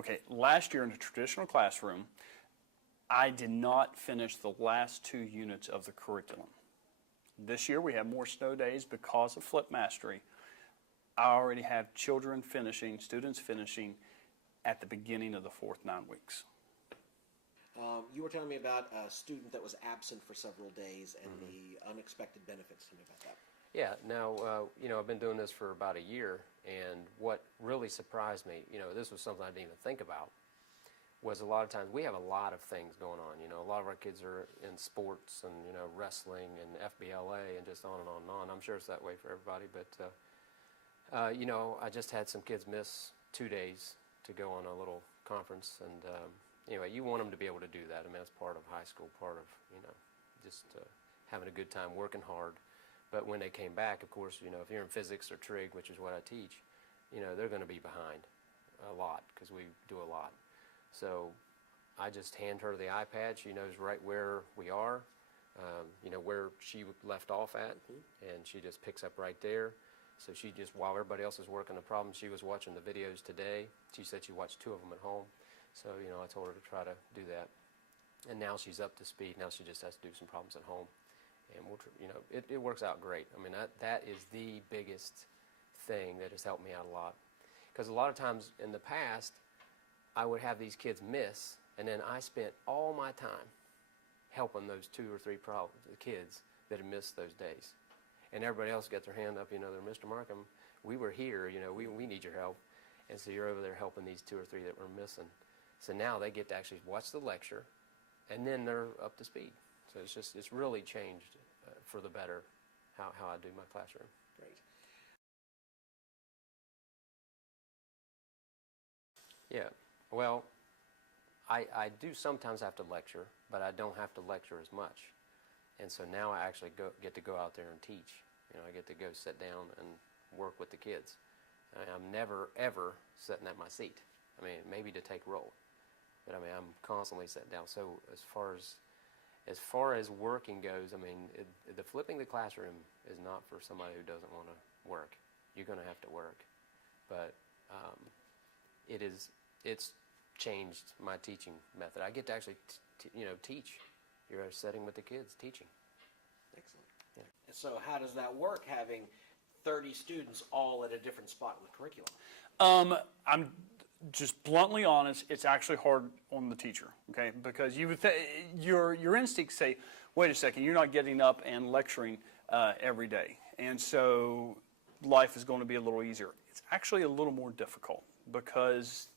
Okay, last year in a traditional classroom, I did not finish the last 2 units of the curriculum. This year we have more snow days because of Flip Mastery. I already have children finishing, students finishing at the beginning of the 4th 9 weeks. You were telling me about a student that was absent for several days and the unexpected benefits. Tell me about that. Yeah, now, I've been doing this for about a year, and what really surprised me, this was something I didn't even think about, was a lot of times we have a lot of things going on. A lot of our kids are in sports and, wrestling and FBLA and just on and on and on. I'm sure it's that way for everybody, but, I just had some kids miss 2 days to go on a little conference, and anyway, you want them to be able to do that. I mean, that's part of high school, part of, just having a good time, working hard. But when they came back, of course, if you're in physics or trig, which is what I teach, they're going to be behind a lot because we do a lot. So I just hand her the iPad. She knows right where we are, where she left off at, and she just picks up right there. So she just, while everybody else is working the problem, she was watching the videos today. She said she watched 2 of them at home. So, I told her to try to do that. And now she's up to speed. Now she just has to do some problems at home. And it works out great. I mean, that is the biggest thing that has helped me out a lot. Because a lot of times in the past, I would have these kids miss, and then I spent all my time helping those 2 or 3 kids that had missed those days. And everybody else got their hand up, they're Mr. Markham, we were here, we need your help. And so you're over there helping these 2 or 3 that were missing. So now they get to actually watch the lecture, and then they're up to speed. So it's really changed for the better how I do my classroom. Great. Yeah, well, I do sometimes have to lecture, but I don't have to lecture as much. And so now I actually get to go out there and teach. I get to go sit down and work with the kids. I'm never, ever sitting at my seat. I mean, maybe to take roll. But, I'm constantly sitting down. So as far as working goes, the flipping the classroom is not for somebody who doesn't want to work. You're going to have to work. But it's changed my teaching method. I get to actually, teach. You're sitting with the kids, teaching. Excellent. Yeah. And so how does that work, having 30 students all at a different spot in the curriculum? I'm just bluntly honest, it's actually hard on the teacher, okay? Because you would your instincts say, wait a second, you're not getting up and lecturing every day. And so life is going to be a little easier. It's actually a little more difficult because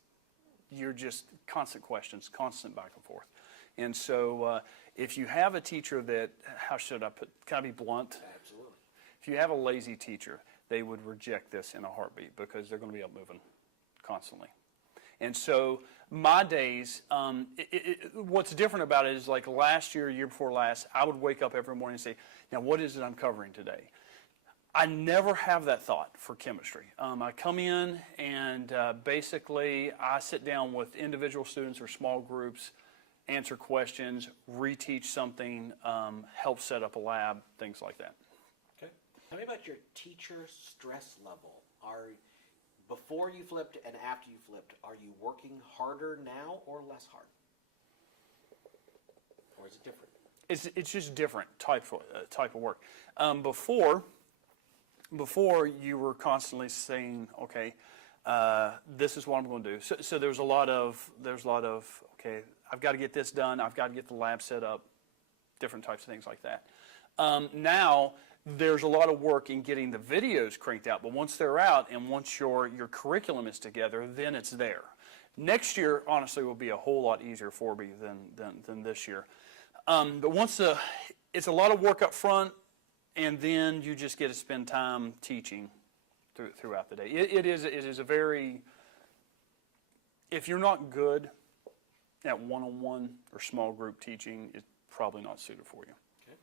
you're just constant questions, constant back and forth. And so if you have a teacher that, how should I put, can I be blunt? Absolutely. If you have a lazy teacher, they would reject this in a heartbeat because they're going to be up moving constantly. And so my days, what's different about it is like last year, year before last, I would wake up every morning and say, now what is it I'm covering today? I never have that thought for chemistry. I come in and basically I sit down with individual students or small groups, answer questions, reteach something, help set up a lab, things like that. Okay. Tell me about your teacher stress level. Before you flipped and after you flipped, are you working harder now or less hard? Or is it different? It's just different type of work. Before you were constantly saying, okay, this is what I'm going to do. So there's a lot of okay, I've got to get this done. I've got to get the lab set up. Different types of things like that. Now there's a lot of work in getting the videos cranked out, but once they're out and once your curriculum is together, then it's there. Next year, honestly, will be a whole lot easier for me than this year. But it's a lot of work up front, and then you just get to spend time teaching throughout the day. It is a very, if you're not good at one-on-one or small group teaching, it's probably not suited for you. Okay.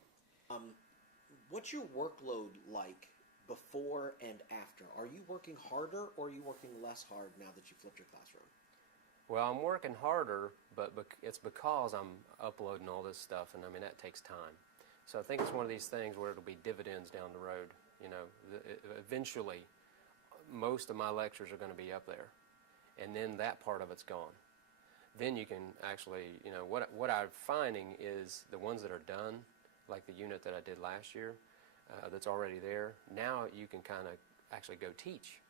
What's your workload like before and after? Are you working harder or are you working less hard now that you flipped your classroom? Well, I'm working harder, but it's because I'm uploading all this stuff, and that takes time. So I think it's one of these things where it'll be dividends down the road. Eventually, most of my lectures are going to be up there. and then that part of it's gone. Then you can actually, what I'm finding is the ones that are done, like the unit that I did last year, that's already there. Now you can kind of actually go teach.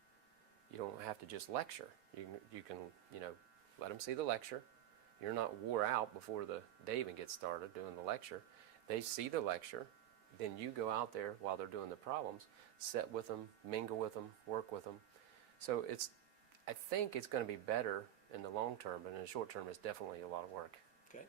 You don't have to just lecture. You can let them see the lecture. You're not wore out before the day even gets started doing the lecture. They see the lecture, then you go out there while they're doing the problems, sit with them, mingle with them, work with them. So I think it's going to be better in the long term, but in the short term, it's definitely a lot of work. Okay.